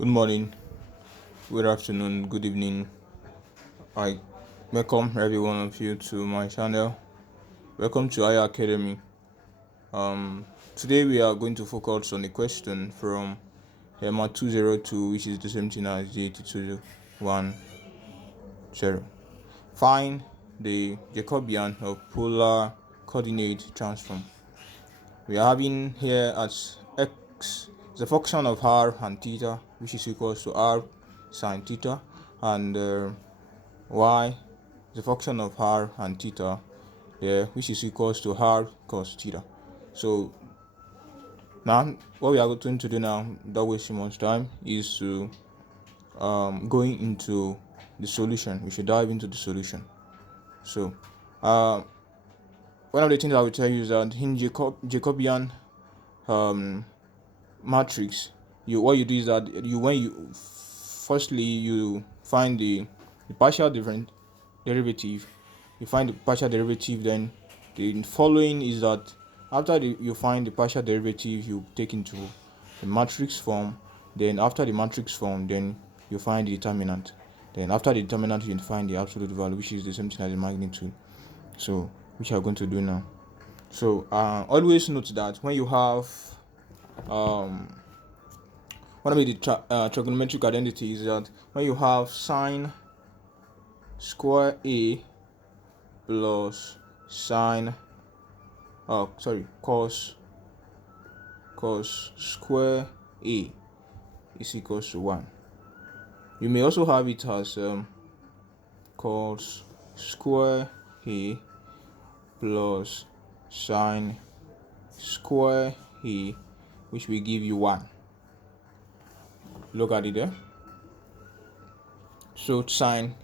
Good morning, good afternoon, good evening. I welcome every one of you to my channel. Welcome to Higher Academy. Today we are going to focus on a question from HEMA 202, which is the same thing as J2210. Find the Jacobian of polar coordinate transform. We are having here as x is a function of r and theta, which is equals to r sine theta, and y is a function of r and theta there, which is equals to r cos theta. So now what we are going to do now, without wasting much time, is to going into the solution. We should dive into the solution. So one of the things I will tell you is that in Jacobian matrix, what you do is that firstly you find the partial derivative. You find the partial derivative, then the following is that after you find the partial derivative, you take into the matrix form. Then after the matrix form, then you find the determinant. Then after the determinant, you find the absolute value, which is the same thing as the magnitude. So which I'm going to do now. So always note that when you have one of the trigonometric identities, is that when you have sine square a plus sine cos square a is equals to 1. You may also have it as cos square a plus sine square a, which will give you 1. Look at it there. So sine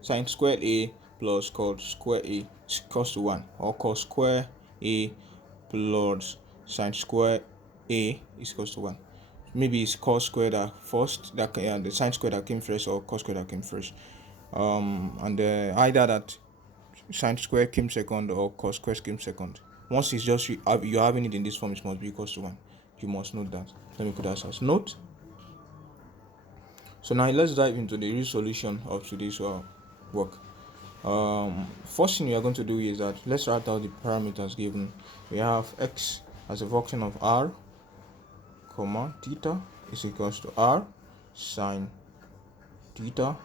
square a plus cos square a is equals to 1, or cos square a plus sine square a is equals to 1. Maybe it's cos square that first, the sine square that came first, or cos square that came first. And either that sine square came second or cos square came second. Once it's just you're having it in this form, it must be equals to 1. You must note that. Let me put that as note. So now let's dive into the real solution of today's work. First thing we are going to do is that let's write out the parameters given. We have x as a function of r, comma theta is equals to r sine theta.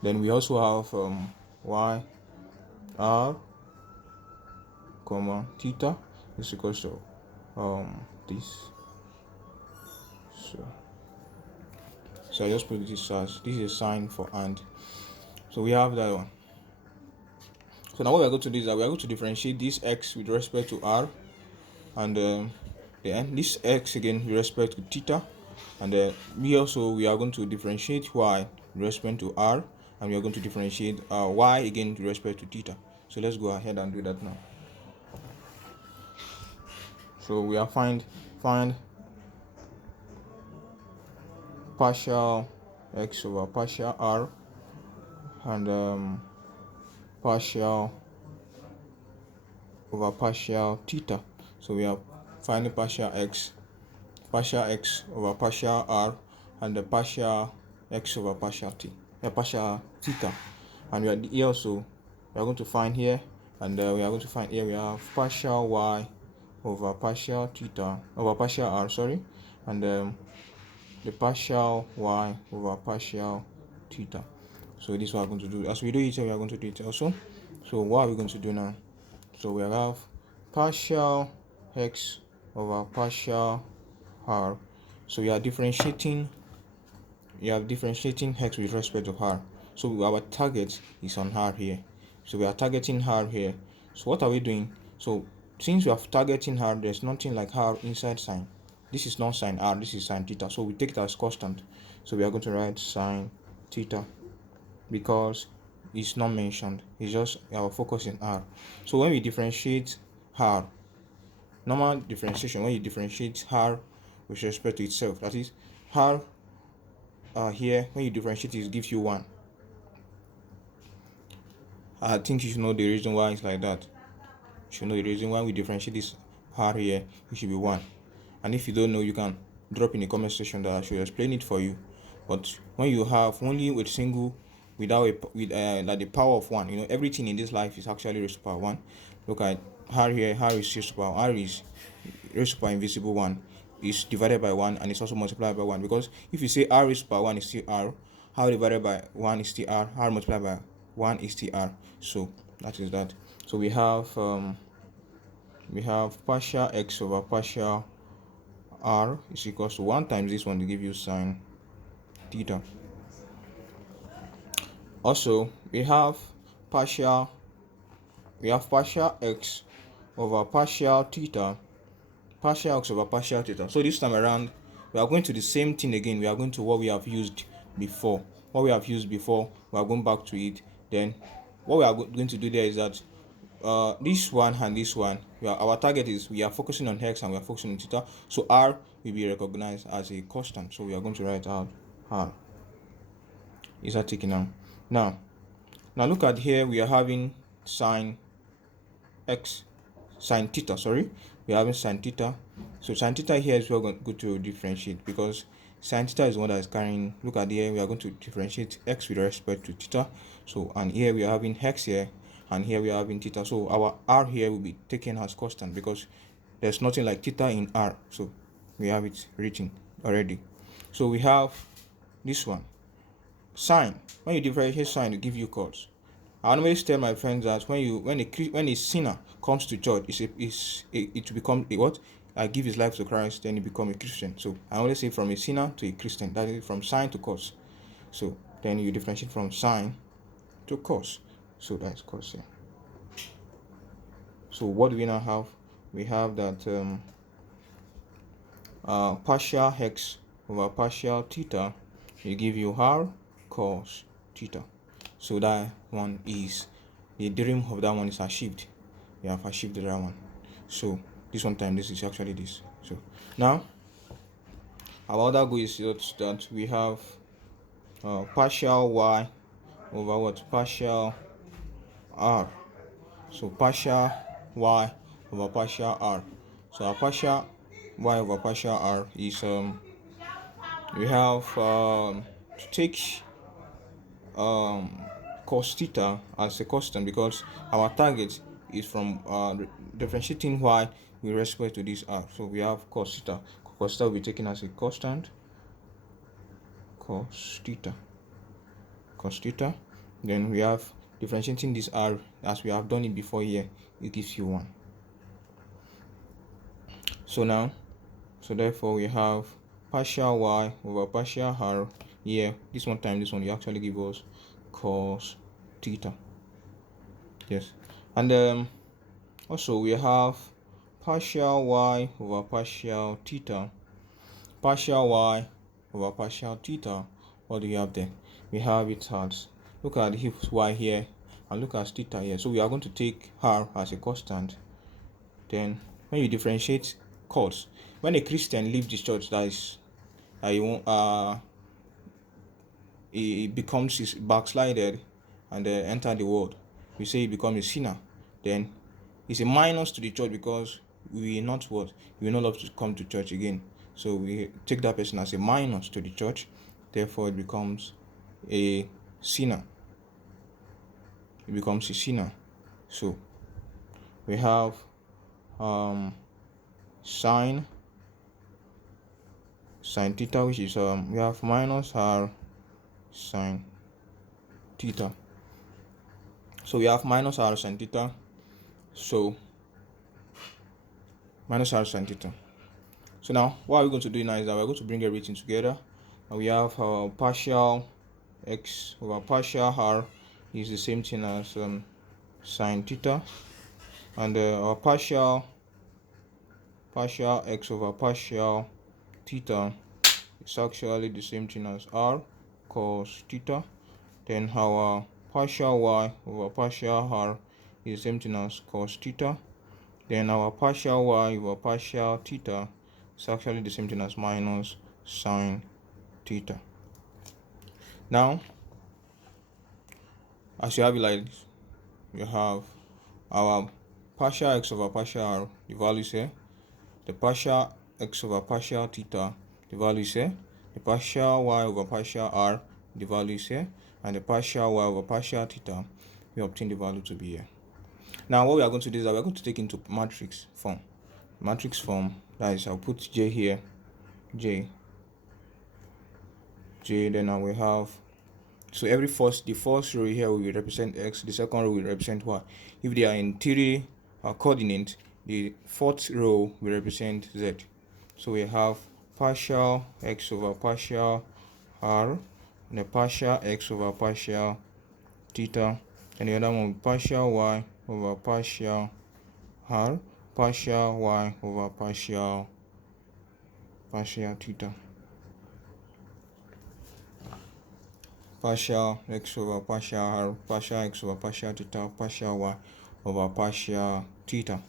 Then we also have y r, comma theta is equals to this. So I just put this as this is a sign for and. So we have that one. So now what we are going to do is that we are going to differentiate this x with respect to r, and then this x again with respect to theta, and we are going to differentiate y with respect to r, and we are going to differentiate y again with respect to theta. So let's go ahead and do that now. So we are find partial x over partial r, and partial over partial theta. So we are finding partial x over partial r, and the partial x over partial theta. And we are here also we are going to find here, and we are going to find here we have partial y over partial theta over partial r, and the partial y over partial theta. So this is what I'm going to do. As we do it here, we are going to do it also. So what are we going to do now? So we have partial x over partial r. So we are differentiating. You have differentiating x with respect to r. So our target is on r here. So we are targeting r here. So what are we doing? So since we are targeting r, there's nothing like r inside sine. This is not sine r, this is sine theta. So we take it as constant. So we are going to write sine theta because it's not mentioned. It's just our focus in r. So when we differentiate r, normal differentiation, when you differentiate r with respect to itself, that is r here, when you differentiate it gives you 1. I think you should know the reason why it's like that. You should know the reason why we differentiate this r here, it should be 1. And if you don't know, you can drop in the comment section that I should explain it for you. But when you have only with single without like the power of one, everything in this life is actually raised to power one. Look at r here. R is raised to power. R is raised to power invisible one, is divided by one, and it's also multiplied by one. Because if you say r raised to power one is still r divided by one is still r multiplied by one is still r. So that is that. So we have partial x over partial r is equals to 1 times this one to give you sine theta. Also we have partial x over partial theta, partial x over partial theta. So this time around we are going to the same thing again. We are going to what we have used before. We are going back to it. Then what we are going to do there is that this one and this one, our target is we are focusing on x and we are focusing on theta. So r will be recognized as a constant. So we are going to write out r. Is that taken now? Now look at here. We are having sine theta. Sorry, we are having sine theta. So sine theta here is we're going to differentiate, because sine theta is the one that is carrying. Look at here. We are going to differentiate x with respect to theta. So and here we are having x here, and here we are having theta. So our r here will be taken as constant because there's nothing like theta in r. So we have it written already. So we have this one. Sine. When you differentiate sine, to give you cos. I always tell my friends that when a sinner comes to church, it become a what? I give his life to Christ, then he become a Christian. So I always say from a sinner to a Christian. That is from sine to cos. So then you differentiate from sine to cos. So that's cos here. So what do we now have? We have that partial x over partial theta will give you r cos theta. So that one is the dream of that one is achieved. We have achieved that one. So this one time this is actually this. So now our other goal is that we have partial y over what? Partial r. So partial y over partial r. So our partial y over partial r is we have to take cos theta as a constant, because our target is from differentiating y with respect to this r. So we have cos theta. Cos theta will be taken as a constant. Cos theta. Then we have differentiating this r as we have done it before here. It gives you 1. So therefore we have partial y over partial r here. This one time this one will actually give us cos theta. Yes. And also we have partial y over partial theta. Partial y over partial theta. What do we have there? We have it as, look at the y here and look at theta here. So we are going to take r as a constant. Then when you differentiate cos, when a Christian leaves the church, that is he becomes his backslided and enter the world, we say he becomes a sinner. Then it's a minus to the church, because we will not love to come to church again. So we take that person as a minus to the church. Therefore it becomes a sinner. So we have sine theta, which is we have minus r sine theta. So we have minus r sine theta. So minus r sine theta. So now what we're going to do now is that we're going to bring everything together, and we have partial x over partial r is the same thing as sine theta, and our partial x over partial theta is actually the same thing as r cos theta. Then our partial y over partial r is the same thing as cos theta. Then our partial y over partial theta is actually the same thing as minus sine theta. Now, as you have it like this, you have our partial x over partial r, the values here. The partial x over partial theta the value is here. The partial y over partial r, the value is here. And the partial y over partial theta, we obtain the value to be here. Now what we are going to do is that we are going to take into matrix form. Matrix form, that is, I'll put J here, J, then I will have, so the first row here will represent x, the second row will represent y. If they are in 3 coordinate, the fourth row will represent z. So we have partial x over partial r, and the partial x over partial theta, and the other one partial y over partial r, partial y over partial theta, partial x over partial r, partial x over partial theta, partial y over partial theta.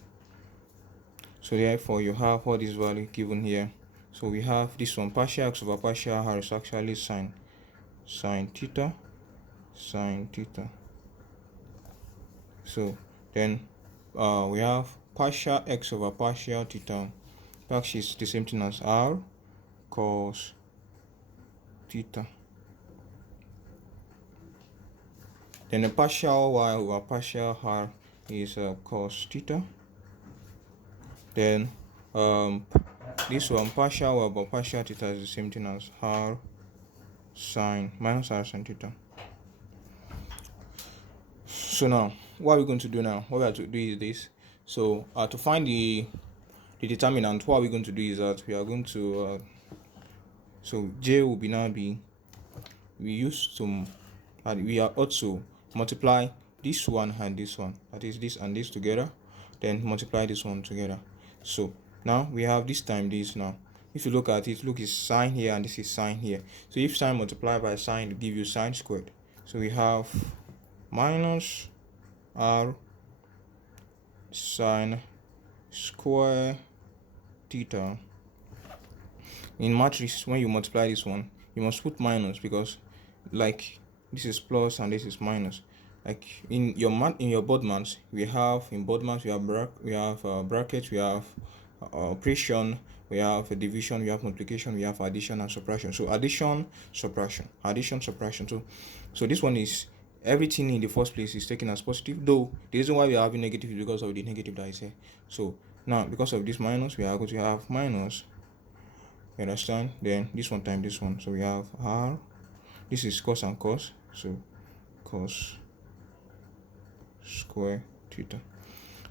So therefore you have all this value given here. So we have this one, partial x over partial r is actually sine theta. So then we have partial x over partial theta, that is the same thing as r cos theta. Then the partial y over partial r is cos theta. Then this one, partial y over partial theta, is the same thing as r sine theta. So now what are we going to do now? What we have to do is this. So to find the determinant, what we're going to do is that we are going to so J will be now be, we are also multiply this one and this one, that is this and this together, then multiply this one together. So now we have this time this. Now if you look at it, look, it's sine here and this is sine here. So if sine multiplied by sine, it give you sine squared. So we have minus r sine square theta. In matrix, when you multiply this one, you must put minus, because like this is plus and this is minus. Like in your Bodmans, we have brackets, we have operation, we have division, we have multiplication, we have addition and subtraction. So addition, subtraction. So this one is, everything in the first place is taken as positive, though the reason why we are having negative is because of the negative that is here. So now because of this minus, we are going to have minus, you understand? Then this one times this one, so we have r, this is cos and cos, so cos square theta.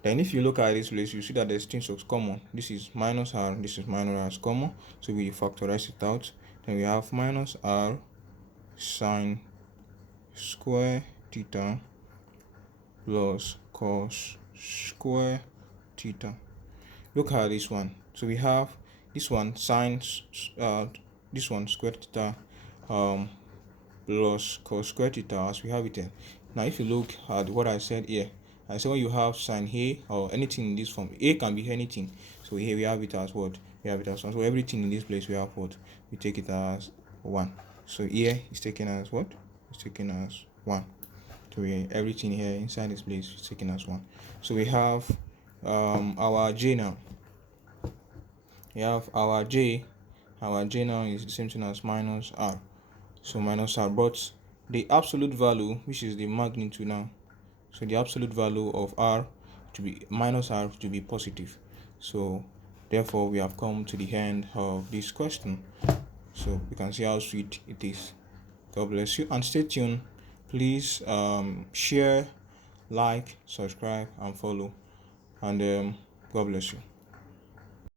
Then if you look at this place, you see that there's things of common. This is minus r, this is minus r is common, so we factorize it out. Then we have minus r sine square theta plus cos square theta. Look at this one. So we have this one sine this one square theta plus cos square theta, as we have it here. Now if you look at what I said here, I said when you have sine a or anything in this form, a can be anything. So here we have it as what? We have it as 1. So everything in this place we have what? We take it as 1. So here is taken as what? It's taken as 1. So everything here inside this place is taken as 1. So we have our j now. We have our j now is the same thing as minus r. So minus r, but the absolute value, which is the magnitude now, so the absolute value of r to be minus r to be positive. So therefore we have come to the end of this question. So you can see how sweet it is. God bless you, and stay tuned. Please share, like, subscribe and follow, and God bless you.